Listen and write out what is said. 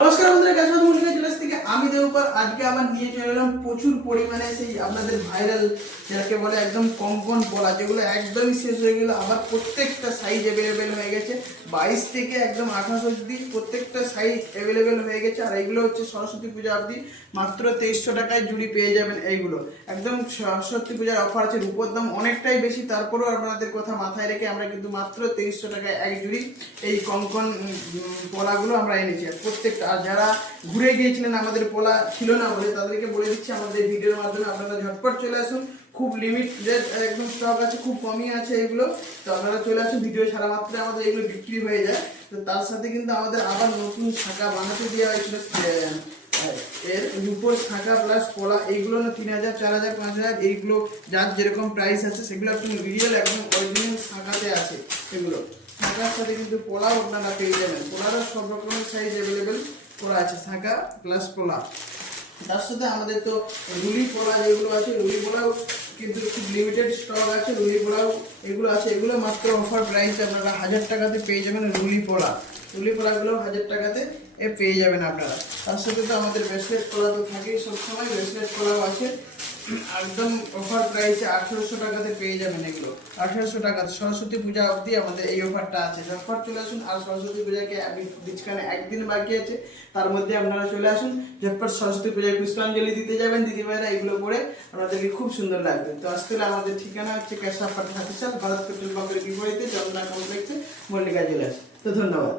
নমস্কার বন্ধুরা, কেমন আছেন? মল্লিকা জুয়েলার্স থেকে আমি দেবপাল আজকে আবার নিয়ে চলে এলাম প্রচুর পরিমাণে সেই আপনাদের ভাইরাল যাকে বলে একদম কঙ্কন পলা, যেগুলো একদমই শেষ হয়ে গেল। আবার প্রত্যেকটা সাইজ অ্যাভেলেবেল হয়ে গেছে, 22 থেকে একদম 28 অবধি প্রত্যেকটা সাইজ অ্যাভেলেবেল হয়ে গেছে। আর এইগুলো হচ্ছে সরস্বতী পূজা অবধি মাত্র 2300 টাকায় জুড়ি পেয়ে যাবেন। এইগুলো একদম সরস্বতী পূজার অফার আছে, রূপোর দাম অনেকটাই বেশি, তারপরেও আপনাদের কথা মাথায় রেখে আমরা কিন্তু মাত্র 2300 টাকায় এক জুড়ি এই কঙ্কন পলাগুলো আমরা এনেছি। আর প্রত্যেকটা, আর যারা ঘুরে গিয়েছিলেন আমাদের পোলা ছিল না বলে, তাদেরকে বলে দিচ্ছি আমাদের ভিডিওর মাধ্যমে আপনারা ঝটপট চলে আসুন। খুব লিমিটেড একদম স্টক আছে, খুব কমই আছে এগুলো। তো আপনারা চলে আসুন, ভিডিও ছাড়া মাত্র আমাদের এগুলো বিক্রি হয়ে যায়। তো তার সাথে কিন্তু আমাদের আবার নতুন শাখা বানাতে দেওয়া হয়েছিল, এর রূপোর শাখা প্লাস পোলা। এইগুলো না 3000, 4000, 5000 এইগুলো যার যেরকম প্রাইস আছে সেগুলো একদম রিয়েল একদম অরিজিনাল শাখাতে আছে। এগুলো শাখার সাথে কিন্তু পোলাও আপনারা পেয়ে যাবেন। পোলারও সব রকমের সাইজ অ্যাভেলেবেল করা আছে, শাখা প্লাস পোলা। তার সাথে আমাদের তো রুলি পোলা যেগুলো আছে, রুলি পোলাও কিন্তু খুব লিমিটেড স্টক আছে। রুলি পোলাও এগুলো আছে, এগুলো মাত্র অফার প্রাইস আপনারা 1000 টাকাতে পেয়ে যাবেন। রুলি পোলা, রুলি পোলাগুলো 1000 টাকাতে পেয়ে যাবেন আপনারা। তার সাথে তো আমাদের ব্রেসলেট পোলা তো থাকেই সবসময়, ব্রেসলেট পোলাও আছে একদম অফার প্রাইসে 1800 টাকাতে পেয়ে যাবেন। এগুলো 1800 টাকা সরস্বতী পূজা অবধি আমাদের এই অফারটা আছে। অফার চলে আসুন। আর সরস্বতী পূজাকে বিচখানে একদিন বাকি আছে, তার মধ্যে আপনারা চলে আসুন ঝটপট সরস্বতী পূজায় পুষ্পাঞ্জলি দিতে যাবেন। দিদিভাইরা এগুলো পরে আপনাদেরকে খুব সুন্দর লাগবে। তো আসতে হলে আমাদের ঠিকানা হচ্ছে কেশাপাট হাতিশাল, ভারত পেট্রোল পাম্পের বিপরীতে, চন্দনা কমপ্লেক্সে, মল্লিকা জুয়েলার্স। তো ধন্যবাদ।